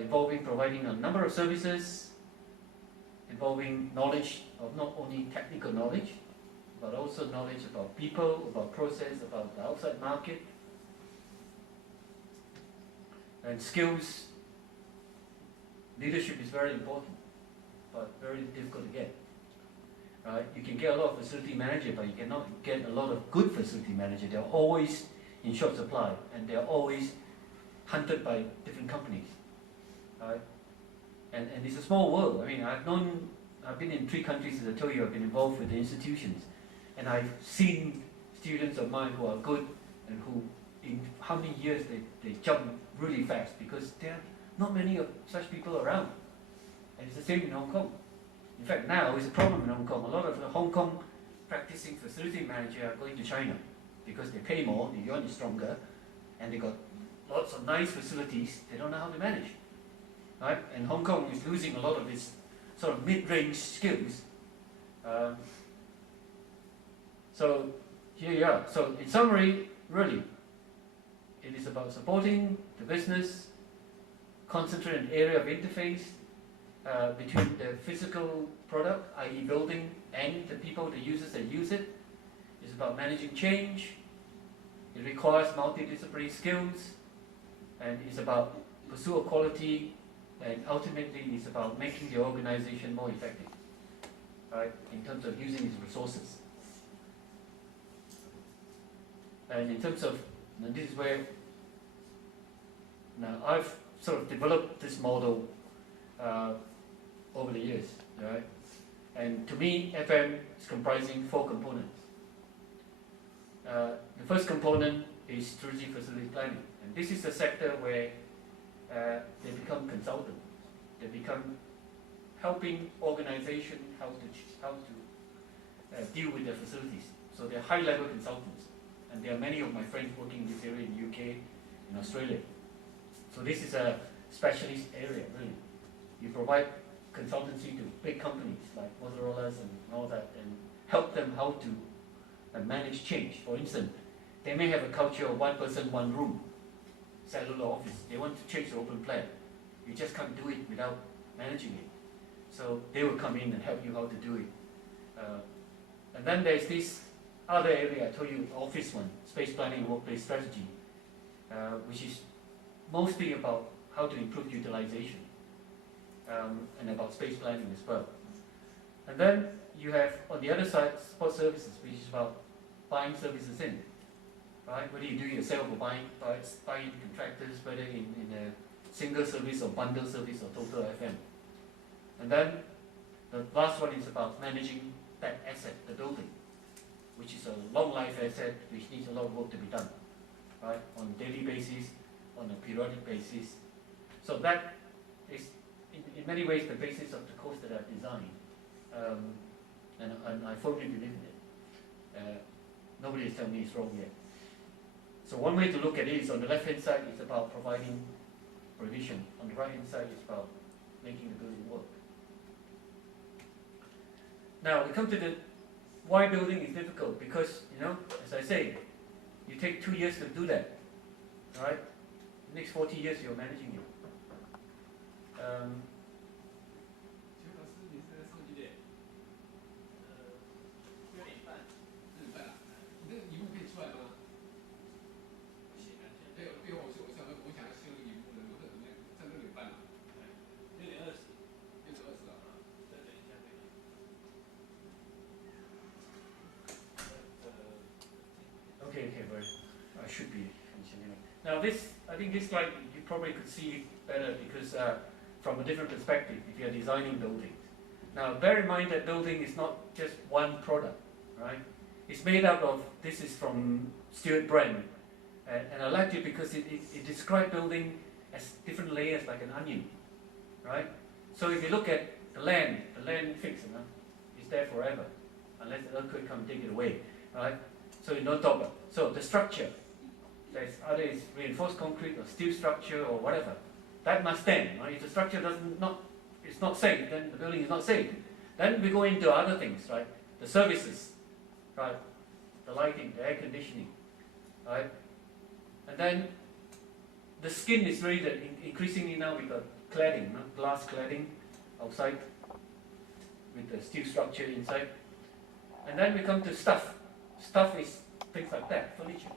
involving providing a number of services, involving knowledge of not only technical knowledge, but also knowledge about people, about process, about the outside market, and skills. Leadership is very important, but very difficult to get. Right? You can get a lot of facility manager, but you cannot get a lot of good facility manager. They're always in short supply, and they're always hunted by different companies. Right? And it's a small world. I mean, I've been in 3 countries, as I told you. I've been involved with the institutions, and I've seen students of mine who are good and who, in how many years they jump really fast, because there are not many of such people around. And it's the same in Hong Kong. In fact, now it's a problem in Hong Kong. A lot of the Hong Kong practicing facility managers are going to China because they pay more, the yuan is stronger, and they got lots of nice facilities. They don't know how to manage, right? And Hong Kong is losing a lot of its sort of mid-range skills. So here you are. So in summary, really, it is about supporting the business, concentrate an area of interface between the physical product, i.e. building, and the people, the users that use it. It's about managing change. It requires multidisciplinary skills, and it's about pursuit of quality, and ultimately it's about making the organization more effective, right, in terms of using its resources. And in terms of, and this is where, now I've sort of developed this model over the years, right? And to me, FM is comprising 4 components. The first component is strategic facility planning, and this is the sector where they become consultants. They become helping organization how to deal with their facilities. So they're high-level consultants, and there are many of my friends working in this area in the UK, in Australia. So this is a specialist area, really. You provide consultancy to big companies like Motorola's and all that, and help them how to manage change. For instance, they may have a culture of 1 person, 1 room, cellular office. They want to change the open plan. You just can't do it without managing it. So they will come in and help you how to do it. And then there's this other area I told you, office one, space planning and workplace strategy, which is mostly about how to improve utilization, and about space planning as well. And then you have, on the other side, support services, which is about buying services in, right? Whether you do it yourself or buying contractors, whether in a single service or bundle service or total FM. And then the last one is about managing that asset, the building, which is a long life asset which needs a lot of work to be done, right? On a daily basis, on a periodic basis. So that is, in many ways, the basis of the course that I've designed. And I firmly believe in it. Nobody has told me it's wrong yet. So one way to look at it is, on the left-hand side, it's about providing provision. On the right-hand side, it's about making the building work. Now, we come to the why building is difficult, because, as I say, you take 2 years to do that, right? The next 40 years, you're managing it. Okay, but I should be finishing it. Now I think this slide, you probably could see it better because from a different perspective, if you're designing buildings. Now bear in mind that building is not just one product, right? It's made up of, this is from Stuart Brand, and I liked it because it described building as different layers like an onion, right? So if you look at the land fixed, it's there forever, unless the earthquake come take it away, right? So you don't talk about. So the structure, there's either it's reinforced concrete or steel structure or whatever, that must stand, right? If the structure it's not safe, then the building is not safe. Then we go into other things, right? The services, right? The lighting, the air conditioning, right? And then the skin is really increasingly now we got cladding, no? Glass cladding outside with the steel structure inside. And then we come to stuff. Stuff is things like that, furniture.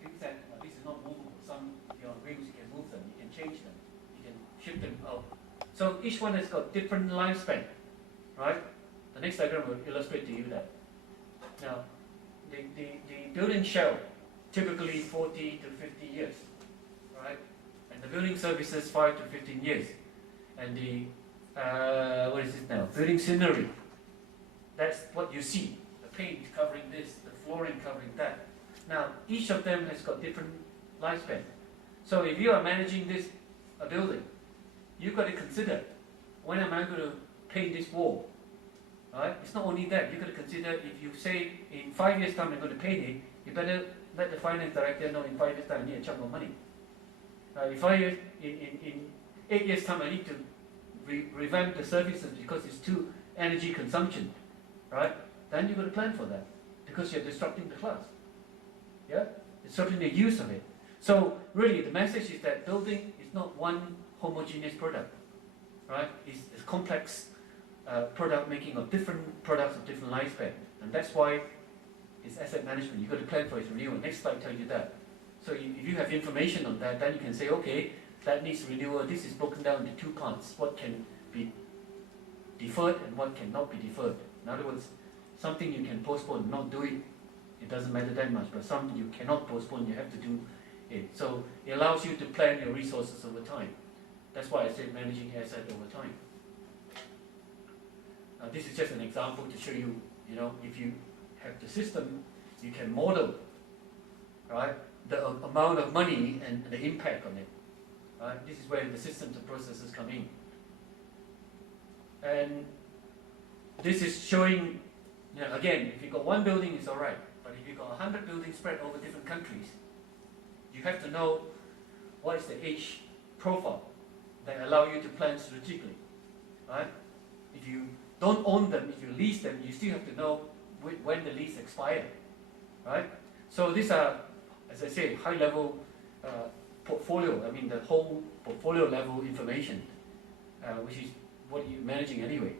Things that this is not movable. Some your wheels you can move them, you can change them, you can ship them out. So each one has got different lifespan, right? The next diagram will illustrate to you that. Now, the building shell, typically 40 to 50 years, right? And the building services 5 to 15 years. And the, what is it now? Building scenery. That's what you see. The paint covering this, the flooring covering that. Now, each of them has got different lifespan. So if you are managing this a building, you've got to consider, when am I going to paint this wall? Right? It's not only that, you've got to consider if you say in 5 years' time I'm going to paint it, you better let the finance director know in 5 years' time I need a chunk of money. In 8 years' time I need to revamp the services because it's too energy consumption, right? Then you've got to plan for that because you're disrupting the class. Yeah? Disrupting the use of it. So really the message is that building is not one homogeneous product, right? It's a complex product making of different products of different lifespan. And that's why it's asset management. You've got to plan for its renewal. Next slide tells you that. So if you have information on that, then you can say, okay, that needs renewal. This is broken down into two parts. What can be deferred and what cannot be deferred. In other words, something you can postpone, not do it. It doesn't matter that much. But some you cannot postpone, you have to do it. So it allows you to plan your resources over time. That's why I said managing asset over time. This is just an example to show you, if you have the system, you can model, right, the amount of money and the impact on it. Right? This is where the systems and processes come in. And this is showing, again, if you've got one building, it's all right. But if you've got 100 buildings spread over different countries, you have to know what is the age profile that allow you to plan strategically. Right? If you don't own them, if you lease them, you still have to know when the lease expired. Right? So these are, as I say, high-level portfolio, the whole portfolio level information, which is what you're managing anyway.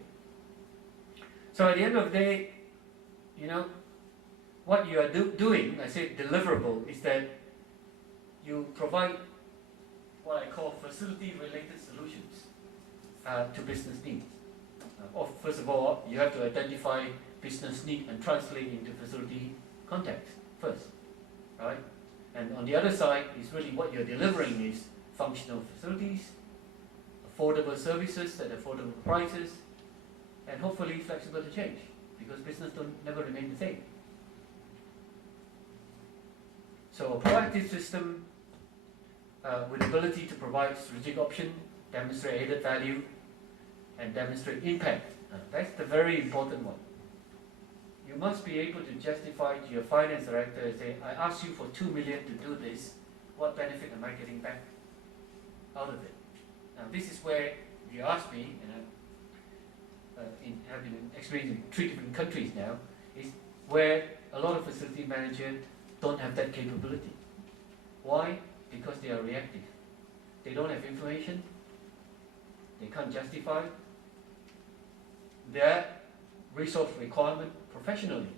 So at the end of the day, what you are doing, I say deliverable, is that you provide what I call facility-related solutions to business needs. First of all, you have to identify business need and translate into facility context first, right? And on the other side is really what you're delivering is functional facilities, affordable services at affordable prices, and hopefully flexible to change, because business never remain the same. So a proactive system with ability to provide strategic option, demonstrate added value, and demonstrate impact. That's the very important one. You must be able to justify to your finance director and say, I asked you for 2 million to do this, what benefit am I getting back out of it? Now this is where, if you ask me, and I've been experienced in 3 different countries now, is where a lot of facility managers don't have that capability. Why? Because they are reactive. They don't have information, they can't justify their resource requirement professionally.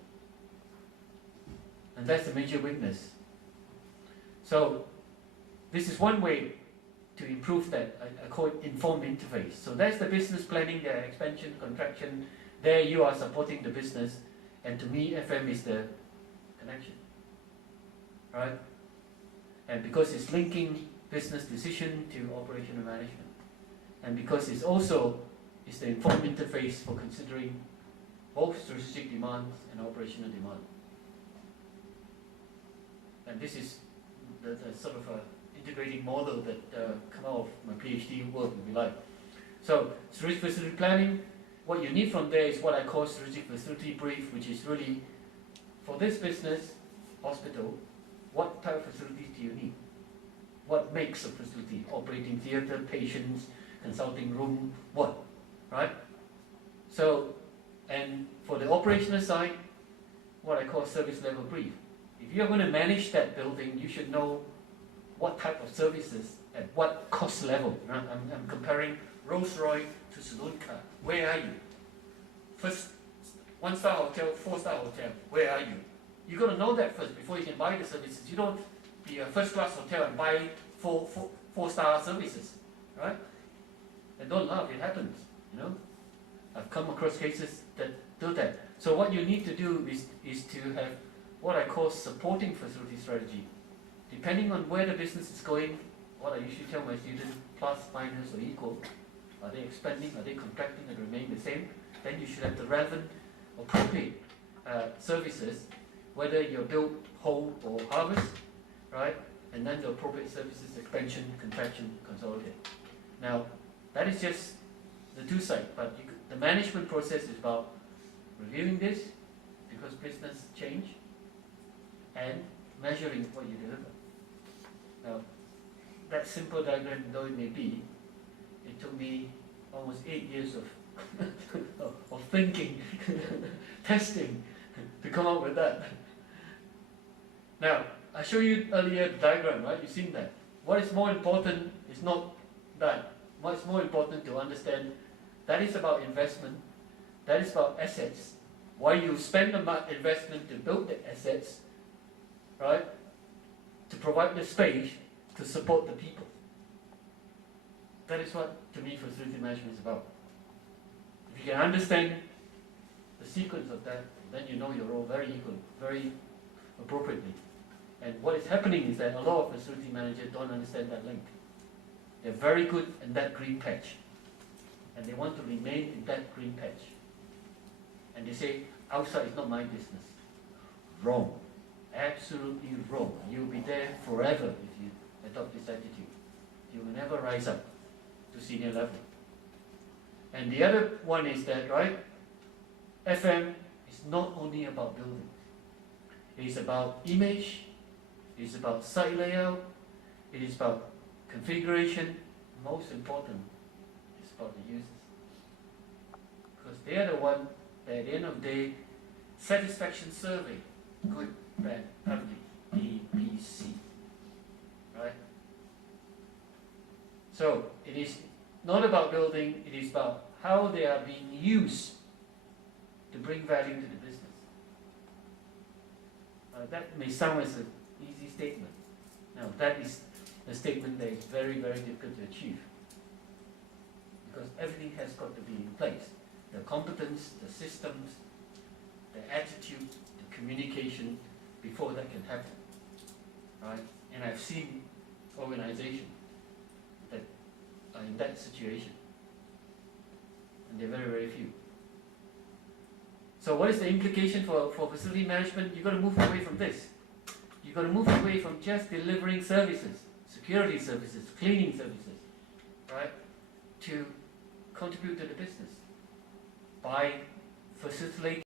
And that's the major weakness. So this is one way to improve that. I call it informed interface. So that's the business planning, the expansion, contraction. There you are supporting the business, and to me FM is the connection. Right? And because it's linking business decision to operational management. And because it's also the informed interface for considering both strategic demands and operational demand. And this is the sort of integrating model that come out of my PhD work, if you like. So strategic facility planning, what you need from there is what I call strategic facility brief, which is really, for this business, hospital, what type of facilities do you need? What makes a facility? Operating theatre, patients, consulting room, what? Right? So, and for the operational side, what I call service level brief. If you're going to manage that building, you should know what type of services at what cost level. I'm comparing Rolls-Royce to Saloon Car. Where are you? First, 1-star hotel, 4-star hotel. Where are you? You got to know that first before you can buy the services. You don't be a first-class hotel and buy four-star services, right? And don't laugh, it happens. You know, I've come across cases that do that. So what you need to do is to have what I call supporting facility strategy. Depending on where the business is going, what I usually tell my students, plus, minus, or equal. Are they expanding? Are they contracting and remain the same? Then you should have the relevant, appropriate services, whether you're built whole or harvest, right? And then the appropriate services, expansion, contraction, consolidate. Now, that is just the two sides, but the management process is about reviewing this, because business change, and measuring what you deliver. Now, that simple diagram, though it may be, it took me almost 8 years of thinking, testing, to come up with that. Now, I showed you earlier the diagram, right? You've seen that. What is more important is not that. What's more important to understand, that is about investment, that is about assets. Why you spend the investment to build the assets, right? To provide the space to support the people. That is what, to me, facility management is about. If you can understand the sequence of that, then you know your role very equal, very appropriately. And what is happening is that a lot of facility managers don't understand that link. They're very good in that green patch, and they want to remain in that green patch. And they say, outside is not my business. Wrong. Absolutely wrong. You'll be there forever if you adopt this attitude. You will never rise up to senior level. And the other one is that, right, FM is not only about building. It is about image, it is about site layout, it is about configuration. Most important is about the users. Because they are the one that at the end of the day, satisfaction survey, good, bad, ugly, A, B, C. Right? So it is not about building, it is about how they are being used to bring value to the business. That may sound as an easy statement. Now that is a statement that is very, very difficult to achieve. Because everything has got to be in place. The competence, the systems, the attitude, the communication, before that can happen. Right? And I've seen organizations that are in that situation. And they're very, very few. So what is the implication for facility management? You've got to move away from this. You've got to move away from just delivering services, security services, cleaning services, right? To contribute to the business by facilitating